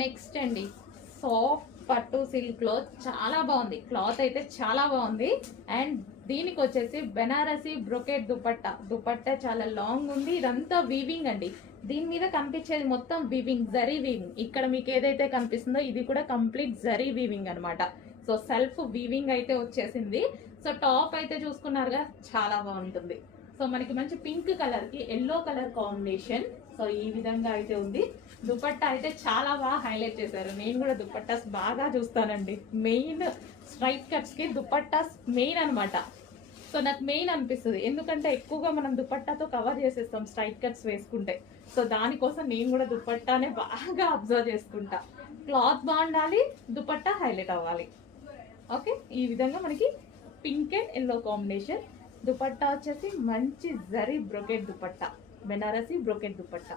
Next అండి, soft పట్టు silk లో చాలా బాగుంది. క్లాత్ అయితే చాలా బాగుంది. అండ్ దీనికి వచ్చేసి బెనారసి బ్రొకెట్ దుపట్టా. దుపట్టా చాలా లాంగ్ ఉంది. ఇదంతా వీవింగ్ అండి. దీని మీద కనిపించేది మొత్తం వీవింగ్, జరీ వీవింగ్. ఇక్కడ మీకు ఏదైతే కనిపిస్తుందో ఇది కూడా కంప్లీట్ జరీ వీవింగ్ అనమాట. సో సెల్ఫ్ వీవింగ్ అయితే వచ్చేసింది. సో టాప్ అయితే చూసుకున్నారుగా, చాలా బాగుంటుంది. సో మనకి మంచి పింక్ కలర్ కి ఎల్లో కలర్ కాంబినేషన్. సో ఈ విధంగా అయితే ఉంది. దుపట్టా అయితే చాలా బాగా హైలైట్ చేశారు. నేను కూడా దుపట్టాస్ బాగా చూస్తానండి. మెయిన్ స్ట్రైట్ కట్స్ కి దుపట్టాస్ మెయిన్ అనమాట. సో నాకు మెయిన్ అనిపిస్తుంది, ఎందుకంటే ఎక్కువగా మనం దుపట్టాతో కవర్ చేసేస్తాం స్ట్రైట్ కట్స్ వేసుకుంటే. సో దానికోసం నేను కూడా దుపట్టానే బాగా అబ్జర్వ్ చేసుకుంటా. క్లాత్ బాగుండాలి, దుపట్టా హైలైట్ అవ్వాలి. ఓకే, ఈ విధంగా మనకి pink and yellow combination. Dupatta వచ్చేసి మంచి జరీ బ్రొకెట్ దుపట్టా, బెనారసి బ్రొకెట్ దుపట్టా.